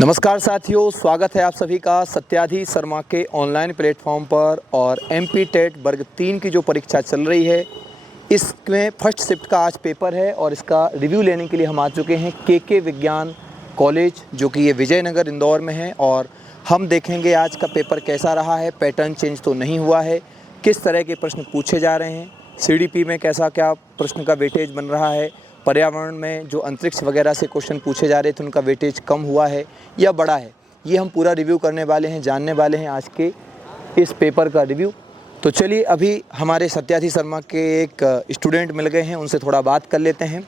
नमस्कार साथियों, स्वागत है आप सभी का सत्याधीश शर्मा के ऑनलाइन प्लेटफॉर्म पर। और एमपी टेट वर्ग 3 की जो परीक्षा चल रही है, इसमें फर्स्ट शिफ्ट का आज पेपर है और इसका रिव्यू लेने के लिए हम आ चुके हैं के विज्ञान कॉलेज, जो कि ये विजयनगर इंदौर में है। और हम देखेंगे आज का पेपर कैसा रहा है, पैटर्न चेंज तो नहीं हुआ है, किस तरह के प्रश्न पूछे जा रहे हैं, सीडीपी में कैसा क्या प्रश्न का वेटेज बन रहा है, पर्यावरण में जो अंतरिक्ष वगैरह से क्वेश्चन पूछे जा रहे थे उनका वेटेज कम हुआ है या बढ़ा है, ये हम पूरा रिव्यू करने वाले हैं, जानने वाले हैं आज के इस पेपर का रिव्यू। तो चलिए, अभी हमारे सत्याधीश शर्मा के एक स्टूडेंट मिल गए हैं, उनसे थोड़ा बात कर लेते हैं।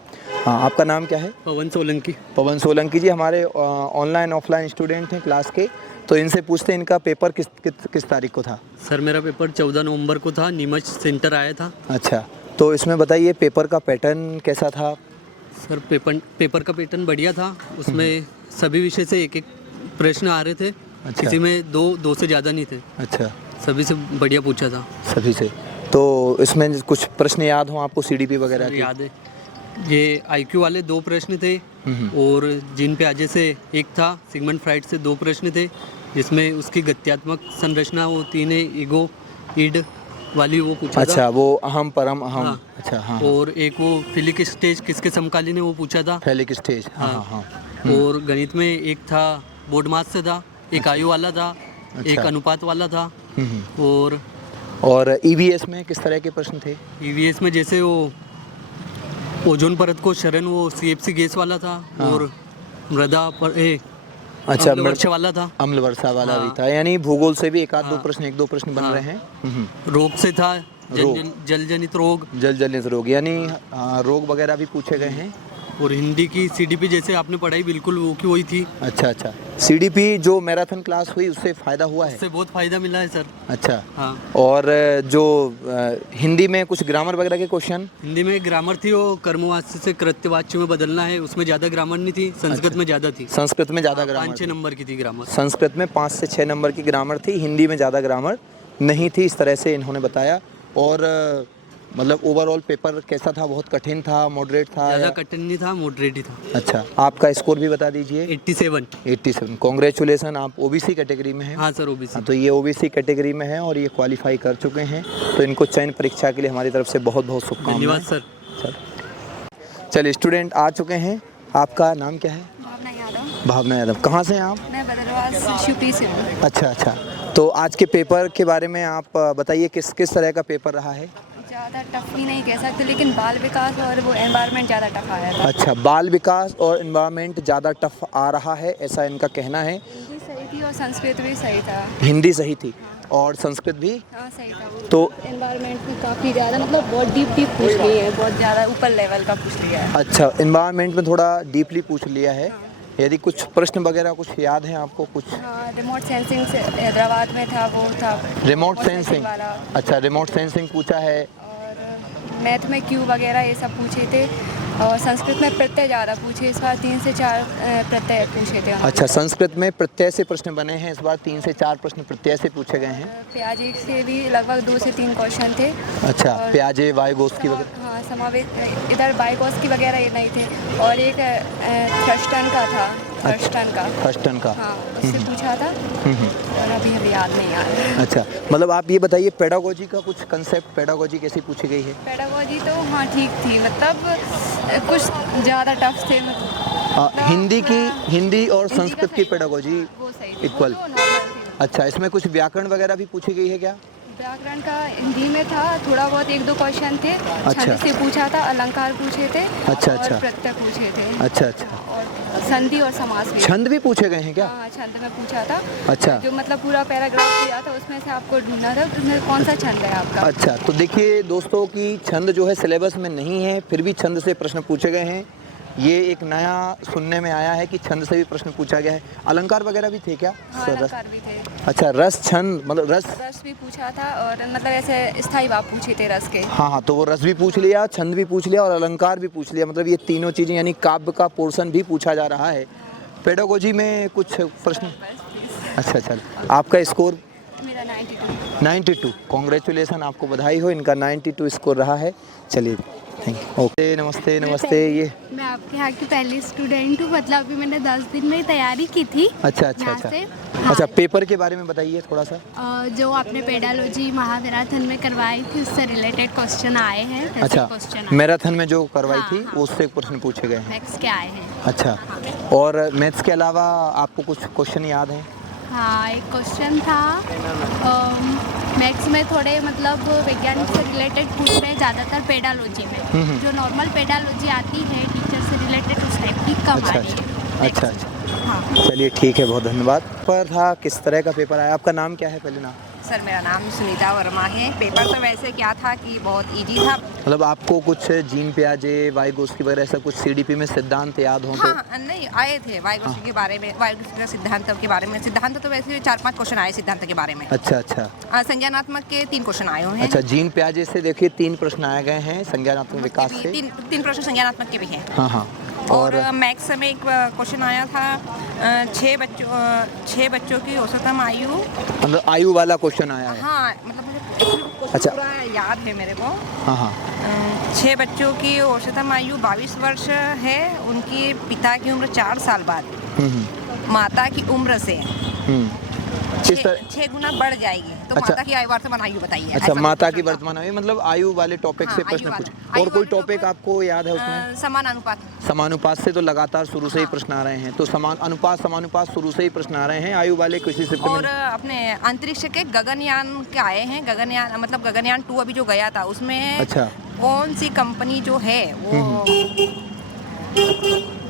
हाँ, आपका नाम क्या है? पवन सोलंकी। पवन सोलंकी जी हमारे ऑनलाइन ऑफलाइन स्टूडेंट हैं क्लास के। तो इनसे पूछते हैं, इनका पेपर किस तारीख को था? सर, मेरा पेपर 14 नवंबर को था, नीमच सेंटर आया था। अच्छा, तो इसमें बताइए पेपर का पैटर्न कैसा था? सर, पेपर का पैटर्न बढ़िया था। उसमें सभी विषय से एक एक प्रश्न आ रहे थे। अच्छा। किसी में दो से ज़्यादा नहीं थे। अच्छा, सभी से बढ़िया पूछा था। सभी से। तो इसमें कुछ प्रश्न याद हो आपको, सीडीपी वगैरह सर, के? याद है, ये आईक्यू वाले 2 प्रश्न थे और जीन पियाजे से एक था, सिगमंड फ्राइड से 2 प्रश्न थे, जिसमें उसकी गत्यात्मक संरचना होती है, ईगो ईड वाली, वो पूछा था। अच्छा, वो अहम परम अहम। हाँ। अच्छा, हाँ। और एक वो फिलिक स्टेज किसके समकालीन है, वो पूछा था। फेलिक स्टेज। हाँ हाँ हाँ। और गणित में एक था बोर्ड मास से था, एक आयु वाला था, एक अनुपात वाला था। और ईवीएस में किस तरह के प्रश्न थे? ईवीएस में जैसे वो ओजोन परत को शरण, वो सीएफसी गैस वाला था। हाँ। और मृदा पर अच्छा, अम्ल वर्षा वाला था। अम्ल वर्षा वाला हाँ। भी था, यानी भूगोल से भी एक हाँ। दो प्रश्न बन हाँ। रहे हैं। रोग से था, रोग। जल जनित रोग। जनित रोग, यानी रोग वगैरह भी पूछे गए हैं। और हिंदी की सीडीपी जैसे आपने पढ़ाई, बिल्कुल वो की वही थी। अच्छा अच्छा, सीडीपी जो मैराथन क्लास हुई उससे फ़ायदा हुआ है? उससे बहुत फ़ायदा मिला है सर। अच्छा। हाँ। और जो हिंदी में कुछ ग्रामर वगैरह के क्वेश्चन? हिंदी में ग्रामर थी, वो कर्मवाच्य से कृत्यवाच्य में बदलना है, उसमें ज़्यादा ग्रामर नहीं थी। संस्कृत में ज़्यादा थी। संस्कृत में ज़्यादा ग्रामर? 5-6 नंबर की थी ग्रामर। संस्कृत में 5 से 6 नंबर की ग्रामर थी, हिंदी में ज़्यादा ग्रामर नहीं थी, इस तरह से इन्होंने बताया। और मतलब ओवरऑल पेपर कैसा था? बहुत कठिन था, मॉडरेट था? ज़्यादा कठिन नहीं था, मॉडरेट ही था। अच्छा, आपका स्कोर भी बता दीजिए। 87। कॉन्ग्रेचुलेसन, आप ओबीसी कैटेगरी में हैं? हाँ सर, ओबीसी। तो ये ओबीसी कैटेगरी में है और ये क्वालिफाई कर चुके हैं, तो इनको चयन परीक्षा के लिए हमारी तरफ से बहुत बहुत शुभकामनाएं। धन्यवाद सर। चलिए, स्टूडेंट आ चुके हैं। आपका नाम क्या है? भावना यादव। भावना यादव, कहाँ से हैं आप? मैं बदलवास शिवपुरी से हूँ। अच्छा अच्छा, तो आज के पेपर के बारे में आप बताइए, किस तरह का पेपर रहा है? ज़्यादा टफ भी नहीं कह सकते, लेकिन बाल विकास और वो एनवायरनमेंट ज़्यादा टफ आया था। अच्छा, बाल विकास और एनवायरनमेंट ज़्यादा टफ आ रहा है, ऐसा इनका कहना है। हिंदी सही थी और संस्कृत भी सही था। हिंदी सही थी और संस्कृत भी? हाँ, सही था। वो तो एनवायरनमेंट भी काफ़ी ज़्यादा, मतलब बहुत डीप पूछ ली है, बहुत ज़्यादा ऊपर लेवल का पूछ लिया है। अच्छा, एनवायरनमेंट में थोड़ा डीपली पूछ लिया है। यदि कुछ प्रश्न वगैरह कुछ याद है आपको कुछ? हाँ, रिमोट सेंसिंग से हैदराबाद में था, वो था रिमोट सेंसिंग वाला। अच्छा, रिमोट सेंसिंग पूछा है। और मैथ में क्यू वगैरह ये सब पूछे थे। और संस्कृत में प्रत्यय ज़्यादा पूछे, इस बार 3 से 4 प्रत्यय पूछे थे। अच्छा, संस्कृत में प्रत्यय से प्रश्न बने हैं, इस बार 3 से 4 प्रश्न प्रत्यय से पूछे गए हैं। प्याजे से भी लगभग 2 से 3 क्वेश्चन थे। अच्छा, और प्याजे वाइगोस्की वगैरह? हाँ, समावेश इधर वाइगोस्की वगैरह ये नहीं थे। और एक थर्स्टन का था, थर्स्टन का। हाँ, उससे पूछा था और अभी याद नहीं आ रहा है। अच्छा, मतलब आप ये बताइए, पेडागोजी का कुछ कंसेप्ट, पेडागोजी कैसी पूछी गई है? पेडागोजी तो हाँ ठीक थी, मतलब कुछ ज़्यादा टफ थे। हिंदी और संस्कृत की पेडागोजी वो सही थी, इक्वल? वो तो नॉर्मल थी। अच्छा, इसमें कुछ व्याकरण वगैरह भी पूछी गई है क्या? व्याकरण का हिंदी में था, थोड़ा बहुत 1-2 क्वेश्चन थे। अच्छा। छंद से पूछा था, अलंकार पूछे थे। अच्छा, और अच्छा। प्रत्यय पूछे थे। अच्छा अच्छा, और संधि और समास भी। छंद भी पूछे गए हैं क्या? हाँ, छंद में पूछा था। अच्छा। जो मतलब पूरा पैराग्राफ दिया था, उसमें से आपको ढूंढना था उसमें कौन सा छंद है आपका। अच्छा, तो देखिए दोस्तों की छंद जो है सिलेबस में नहीं है, फिर भी छंद से प्रश्न पूछे गए हैं। ये एक नया सुनने में आया है कि छंद से भी प्रश्न पूछा गया है। अलंकार वगैरह भी थे क्या? हाँ, अलंकार भी थे। अच्छा, रस छंद मतलब रस भी पूछा था और मतलब ऐसे स्थाई भाव पूछे थे रस के। हाँ हाँ, तो वो रस भी पूछ लिया, छंद भी पूछ लिया और अलंकार भी पूछ लिया, मतलब ये तीनों चीज़ें, यानी काव्य का पोर्शन भी पूछा जा रहा है। पेडागोजी में कुछ प्रश्न? अच्छा अच्छा, आपका स्कोर? मेरा 92। 92, कॉन्ग्रेचुलेसन, आपको बधाई हो, इनका 92 स्कोर रहा है। चलिए, थैंक यू। ओके, नमस्ते नमस्ते। ये मैं आपके यहाँ की पहली स्टूडेंट हूँ, मतलब अभी मैंने 10 दिन में ही तैयारी की थी। अच्छा अच्छा यहाँ अच्छा से। हाँ, अच्छा, पेपर के बारे में बताइए थोड़ा सा। जो आपने पेडालॉजी महावैराथन में करवाई थी उससे रिलेटेड क्वेश्चन आए हैं। ऐसे अच्छा, क्वेश्चन मैराथन में जो करवाई हाँ, थी हाँ। उससे प्रश्न पूछे गए हैं। मैथ्स के आए हैं। अच्छा, और मैथ्स के अलावा आपको कुछ क्वेश्चन याद हैं? हाँ, एक क्वेश्चन था मैथ्स में थोड़े मतलब वैज्ञानिक से रिलेटेड पूछ रहे हैं, ज़्यादातर पेडालॉजी में। जो नॉर्मल पेडालॉजी आती है टीचर से रिलेटेड उस टाइप की कम अच्छा आ रही है। अच्छा अच्छा। हाँ। चलिए ठीक है, बहुत धन्यवाद। पर था किस तरह का पेपर आया? आपका नाम क्या है पहले नाम? सर मेरा नाम सुनीता वर्मा है। पेपर तो वैसे क्या था कि बहुत इजी था। मतलब आपको कुछ जीन पियाजे, वाइगोत्स्की वगैरह ऐसा कुछ सीडीपी में सिद्धांत याद हो तो? हाँ, नहीं आए थे वाइगोत्स्की के बारे में, वाइगोत्स्की का सिद्धांत के बारे में। सिद्धांत तो वैसे 4-5 क्वेश्चन आए सिद्धांत के बारे में। अच्छा अच्छा संज्ञानात्मक के 3 क्वेश्चन आए हुए हैं। अच्छा, जीन पियाजे से देखिए 3 प्रश्न आए गए हैं, संज्ञानात्मक विकास से। 3 प्रश्न संज्ञानात्मक के भी हैं। हाँ हाँ। और मैथ्स में एक क्वेश्चन आया था 6 बच्चों की औसतम आयु। मतलब आयु वाला क्वेश्चन आया है? हाँ, मतलब मुझे अच्छा। पूरा याद है मेरे को। हाँ हाँ। 6 बच्चों की औसतम आयु 22 वर्ष है। उनके पिता की उम्र 4 साल बाद माता की उम्र से किस तरह? 6 गुना बढ़ जाएगी। तो अच्छा। माता की वर्तमान आयु बताइए। अच्छा, ऐसा माता कुछ की था। वर्तमान आयु, मतलब आयु वाले टॉपिक हाँ, से आयु प्रश्न वाले। पूछ। आयु और कोई वाले टॉपिक टॉपिक, आपको याद है उसमें? समानुपात। समानुपात से तो लगातार शुरू से ही हाँ। प्रश्न आ रहे हैं, तो समानुपात शुरू से ही प्रश्न आ रहे हैं। आयु वाले किसी से और अपने अंतरिक्ष के गगनयान के आए हैं। गगनयान मतलब गगनयान 2 अभी जो गया था उसमें अच्छा। कौन सी कंपनी जो है वो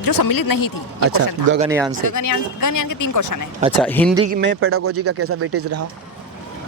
जो सम्मिलित नहीं थी। ये अच्छा, क्वेश्चन था। गगनयान से। गगनयान के 3 क्वेश्चन है। अच्छा, हिंदी में पेडागोजी का कैसा वेटेज रहा?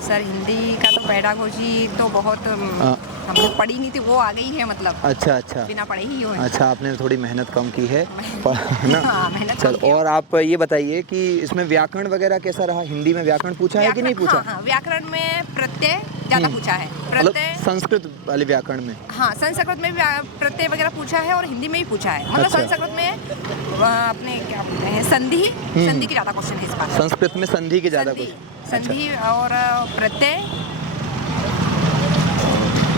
सर हिंदी का तो पेडागोजी तो बहुत हम लोग पढ़ी नहीं थी, वो आ गई है मतलब। अच्छा अच्छा बिना पढ़े ही हुए। अच्छा, आपने थोड़ी मेहनत कम की है ना? हाँ, मेहनत चल, कम की है। और आप ये बताइए कि इसमें व्याकरण वगैरह कैसा रहा? हिंदी में व्याकरण पूछा है कि नहीं पूछा? हाँ, हाँ, व्याकरण में प्रत्यय ज़्यादा पूछा है। मतलब प्रत्यय, संस्कृत वाले व्याकरण में? हाँ, संस्कृत में प्रत्यय वगैरह पूछा है और हिंदी में भी पूछा है। मतलब अच्छा। संस्कृत में अपने क्या बोलते हैं संधि की ज़्यादा क्वेश्चन है इस बार। संस्कृत में संधि के ज़्यादा कुछ? संधि और प्रत्यय।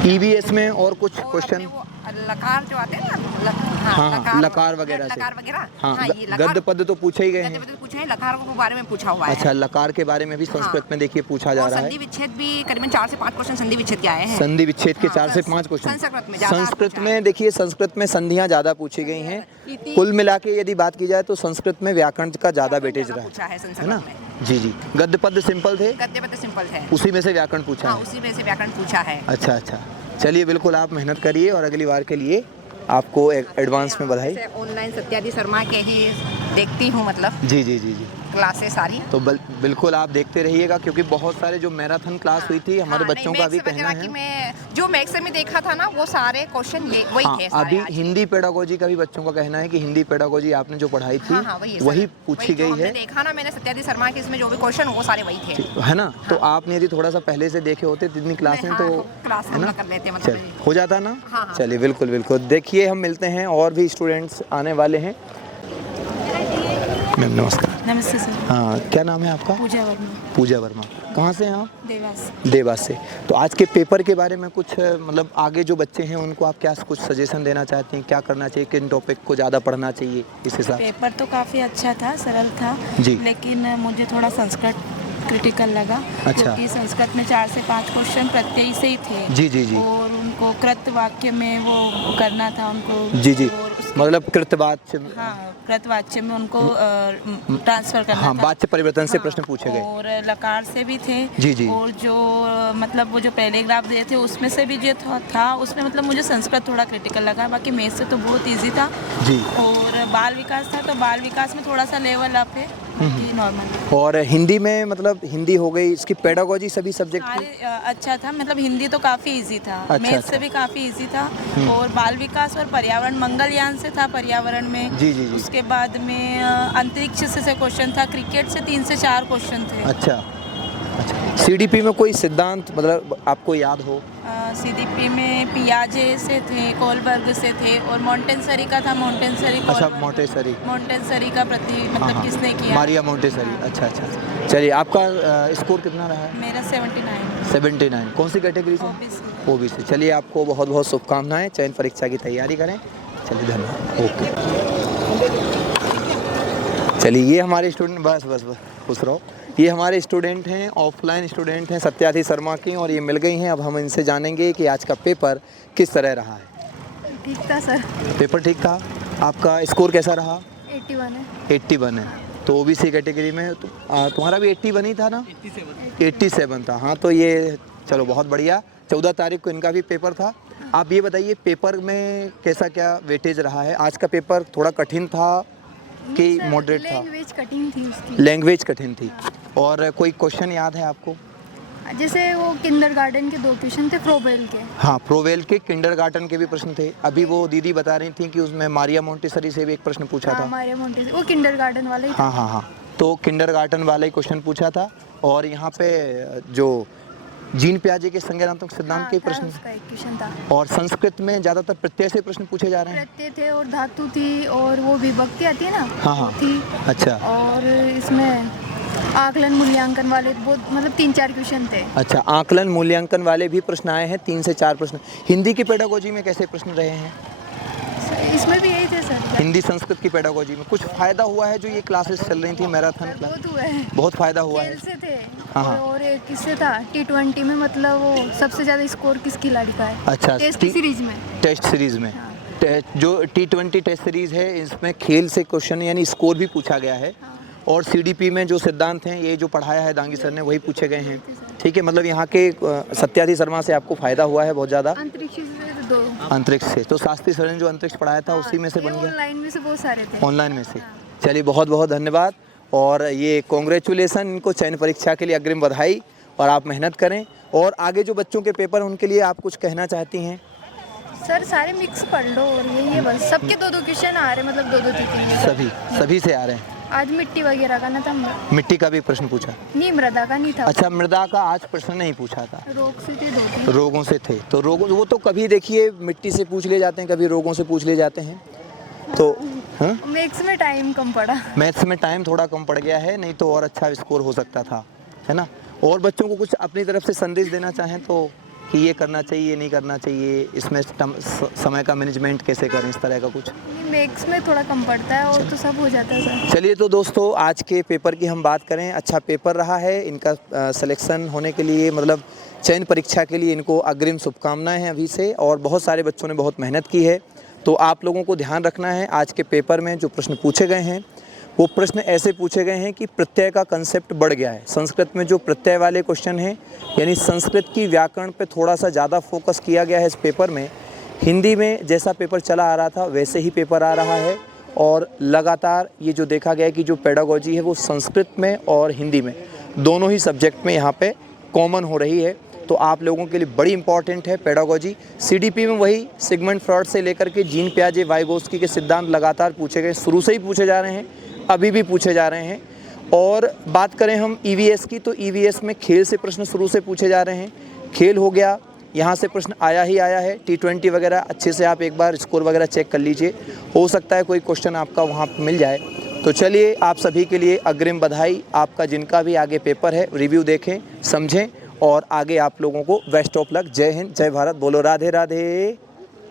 ईवीएस में और कुछ और क्वेश्चन? अपने वो लकार जो आते हैं ना, हाँ, लकार वगैरह से। लकार वगैरह। हाँ, ये लकार गद्य पद तो पूछे ही गए गद्य हैं। पद पूछे हैं, लकार के बारे में पूछा हुआ है। अच्छा, लकार के बारे में भी संस्कृत हाँ। में देखिए पूछा जा और रहा है। संधि विच्छेद भी करीबन 4 से 5 क्वेश्चन संधि विच्छेद के आए हैं। संधि विच्छेद के हाँ, 4 से 5 क्वेश्चन संस्कृत में ज़्यादा संस्कृत पूछा में है। देखिए, संस्कृत में संधियां ज़्यादा पूछी गई हैं। इति- कुल मिला के यदि बात की जाए तो संस्कृत में व्याकरण का ज़्यादा वेटेज ज़्यादा रहा पूछा है है संस्कृत ना? में। जी जी। गद्य पद सिंपल थे, गद्य पद सिंपल है। उसी में से व्याकरण पूछा हाँ, है। उसी में से व्याकरण पूछा है। अच्छा अच्छा, चलिए बिल्कुल आप मेहनत करिए और अगली बार के लिए आपको एडवांस में बधाई। जैसे ऑनलाइन सत्यादि शर्मा के ही देखती हूँ, मतलब जी जी जी जी। क्लासेस सारी। तो बिल्कुल आप देखते रहिएगा, क्योंकि बहुत सारे जो मैराथन क्लास हुई थी हमारे हाँ, बच्चों नहीं, का भी मैथ्स कहना वगैरह है। की मैं जो मैथ्स में देखा था ना वो सारे क्वेश्चन वही हाँ, थे सारे अभी आज। हिंदी पेडागोजी का भी बच्चों का कहना है कि हिंदी पेडागोजी आपने जो पढ़ाई थी हाँ, हाँ, वही वही पूछी गई है, देखा ना मैंने सत्यादि शर्मा के, इसमें जो भी क्वेश्चन वो सारे वही थे। है ना? तो आपने यदि थोड़ा सा पहले से देखे होते इतनी क्लास में हाँ, तो क्लास है हम ना? लोग कर लेते चल, मतलब। हो जाता ना? हाँ, हाँ। चलिए बिल्कुल बिल्कुल। देखिए हम मिलते हैं, और भी स्टूडेंट्स आने वाले हैं। मैम नमस्कार। नमस्ते सर। हाँ, क्या नाम है आपका? पूजा वर्मा। पूजा वर्मा। कहाँ से हैं आप? देवास। देवास से। तो आज के पेपर के बारे में कुछ मतलब आगे जो बच्चे हैं उनको आप क्या कुछ सजेशन देना चाहते हैं? क्या करना चाहिए, किन टॉपिक को ज़्यादा पढ़ना चाहिए इस हिसाब से? पेपर तो काफ़ी अच्छा था, सरल था जी। लेकिन मुझे थोड़ा संस्कृत क्रिटिकल लगा। अच्छा। क्योंकि संस्कृत में 4 से 5 क्वेश्चन प्रत्यय से ही थे। जी जी जी। और उनको कृत वाक्य में वो करना था उनको। जी जी, और उसके- मतलब कृतवाच्य। हाँ, कृत वाच्य में उनको ट्रांसफर करना हाँ, था। वाच्य परिवर्तन से हाँ, प्रश्न पूछे गए। और लकार से भी थे। जी, जी। और जो मतलब वो जो पैराग्राफ दिए थे उसमें से भी जो था उसमें मतलब मुझे संस्कृत थोड़ा क्रिटिकल लगा। बाकी मैथ से तो बहुत ईजी था। जी। और बाल विकास था तो बाल विकास में थोड़ा सा लेवल अप है कि नॉर्मल। और हिंदी में मतलब हिंदी हो गई, इसकी पेडागोजी सभी सब्जेक्ट की? सारे अच्छा था, मतलब हिंदी तो काफ़ी इजी था। अच्छा, मैथ अच्छा। से भी काफ़ी इजी था। और बाल विकास और पर्यावरण, मंगलयान से था पर्यावरण में। जी, जी, जी। उसके बाद में अंतरिक्ष से क्वेश्चन था। क्रिकेट से 3 से 4 क्वेश्चन थे। अच्छा अच्छा। सीडीपी में कोई सिद्धांत मतलब आपको याद हो? सीडीपी में पियाजे से थे, कोलबर्ग से थे और मोंटेसरी का था। मोंटेसरी अच्छा, मोंटेसरी का प्रति मतलब हाँ, किसने किया? Maria Montessori. हाँ। अच्छा अच्छा। चलिए, आपका स्कोर कितना रहा है? मेरा 79। 79। कौन सी कैटेगरी से? ओबीसी। ओबीसी। चलिए आपको बहुत बहुत शुभकामनाएं, चयन परीक्षा की तैयारी करें। चलिए धन्यवाद। ओके, चलिए ये हमारे स्टूडेंट, बस बस बस खुश रहो। ये हमारे स्टूडेंट हैं, ऑफलाइन स्टूडेंट हैं सत्यार्थी शर्मा की, और ये मिल गई हैं। अब हम इनसे जानेंगे कि आज का पेपर किस तरह रहा है। ठीक था सर। पेपर ठीक था। आपका स्कोर कैसा रहा? 81 है। 81 है। तो ओबीसी कैटेगरी में तुम्हारा भी 81 ही था ना? 87 था। हाँ, तो ये चलो बहुत बढ़िया। 14 तारीख को इनका भी पेपर था। आप ये बताइए पेपर में कैसा क्या वेटेज रहा है? आज का पेपर थोड़ा कठिन था कि मॉडरेट था? लैंग्वेज कटिंग थी उसकी। लैंग्वेज कठिन थी। और कोई क्वेश्चन याद है आपको? जैसे वो किंडरगार्टन के 2 क्वेश्चन थे प्रोबेल के। हाँ, प्रोवेल के किंडरगार्टन के भी प्रश्न थे। अभी वो दीदी बता रही थी कि उसमें मारिया मोंटेसरी से भी एक प्रश्न पूछा हाँ, था। हमारे मोंटे वो किंडरगार्टन वाला ही था। हाँ हाँ हाँ, तो किंडरगार्टन वाला ही क्वेश्चन पूछा था। और यहाँ पे जो जीन प्याजे के संज्ञानात्मक सिद्धांत हाँ, के था, प्रश्न, उसका एक क्वेश्चन था। और संस्कृत में ज़्यादातर प्रत्यय से प्रश्न पूछे जा रहे हैं। प्रत्यय थे और धातु थी और वो विभक्ति आती है ना, हाँ हाँ, वो थी। अच्छा और इसमें आकलन मूल्यांकन वाले बहुत मतलब 3-4 क्वेश्चन थे। अच्छा, आकलन मूल्यांकन वाले भी प्रश्न आए हैं, 3 से 4 प्रश्न। हिंदी की पेडागोजी में कैसे प्रश्न रहे हैं? इसमें भी यही थे सर। हिंदी संस्कृत की पेडागोजी में कुछ फ़ायदा हुआ है? जो ये क्लासेस चल रही थी मैराथन क्लास, बहुत हुआ है। बहुत फ़ायदा हुआ है। खेल से थे। हाँ, हाँ। और एक किससे था T20 में, मतलब वो सबसे ज़्यादा स्कोर किस खिलाड़ी का है? अच्छा, टेस्ट सीरीज में। टेस्ट सीरीज में जो T20 टेस्ट सीरीज है, इसमें खेल से क्वेश्चन यानी स्कोर भी पूछा गया है। और CDP में जो सिद्धांत हैं, ये जो पढ़ाया है दांगी सर ने, वही पूछे गए हैं। ठीक है, मतलब यहाँ के सत्यार्थी शर्मा से आपको फ़ायदा हुआ है बहुत ज़्यादा। अंतरिक्ष से 2। अंतरिक्ष से तो शास्त्री सर ने जो अंतरिक्ष पढ़ाया था उसी में से बन गया, ऑनलाइन में से बहुत सारे थे। ऑनलाइन में से। चलिए बहुत बहुत धन्यवाद, और ये कॉन्ग्रेचुलेसन, इनको चयन परीक्षा के लिए अग्रिम बधाई, और आप मेहनत करें। और आगे जो बच्चों के पेपर हैं उनके लिए आप कुछ कहना चाहती हैं? सर सारे मिक्स पढ़ लो, और ये बस सबके 2-2 क्वेश्चन आ रहे, मतलब 2-2 3-3। सभी से आ रहे हैं। आज मिट्टी वगैरह का ना था। मिट्टी का भी प्रश्न पूछा? नहीं, मृदा का नहीं था। अच्छा, मृदा का आज प्रश्न नहीं पूछा था। रोग से थे 2-3। रोगों से थे, तो रोगों वो तो कभी देखिए मिट्टी से पूछ ले जाते हैं, कभी रोगों से पूछ ले जाते हैं। तो हाँ, मैथ्स में टाइम कम पड़ा। मैथ्स में टाइम थोड़ा कम पड़ गया है, नहीं तो और अच्छा स्कोर हो सकता था, है ना। और बच्चों को कुछ अपनी तरफ से संदेश देना चाहें तो, कि ये करना चाहिए, ये नहीं करना चाहिए, इसमें समय का मैनेजमेंट कैसे करें, इस तरह का कुछ? मैथ्स में थोड़ा कम पड़ता है, और तो सब हो जाता है सर। चलिए, तो दोस्तों आज के पेपर की हम बात करें, अच्छा पेपर रहा है इनका। सिलेक्शन होने के लिए, मतलब चयन परीक्षा के लिए इनको अग्रिम शुभकामनाएं हैं अभी से, और बहुत सारे बच्चों ने बहुत मेहनत की है। तो आप लोगों को ध्यान रखना है, आज के पेपर में जो प्रश्न पूछे गए हैं वो प्रश्न ऐसे पूछे गए हैं कि प्रत्यय का कंसेप्ट बढ़ गया है। संस्कृत में जो प्रत्यय वाले क्वेश्चन हैं, यानी संस्कृत की व्याकरण पे थोड़ा सा ज़्यादा फोकस किया गया है इस पेपर में। हिंदी में जैसा पेपर चला आ रहा था वैसे ही पेपर आ रहा है, और लगातार ये जो देखा गया है कि जो पेडागोजी है वो संस्कृत में और हिंदी में दोनों ही सब्जेक्ट में यहाँ पे कॉमन हो रही है। तो आप लोगों के लिए बड़ी इंपॉर्टेंट है पेडागोजी। CDP में वही सिगमंड फ्रॉइड से लेकर के जीन पियाजे, वाइगोत्स्की के सिद्धांत लगातार पूछे गए, शुरू से ही पूछे जा रहे हैं, अभी भी पूछे जा रहे हैं। और बात करें हम EVS की, तो EVS में खेल से प्रश्न शुरू से पूछे जा रहे हैं। खेल हो गया, यहाँ से प्रश्न आया ही आया है। T20 वगैरह अच्छे से आप एक बार स्कोर वगैरह चेक कर लीजिए, हो सकता है कोई क्वेश्चन आपका वहाँ मिल जाए। तो चलिए, आप सभी के लिए अग्रिम बधाई। आपका जिनका भी आगे पेपर है, रिव्यू देखें, समझें, और आगे आप लोगों को बेस्ट ऑफ लक। जय हिंद, जय भारत, बोलो राधे राधे।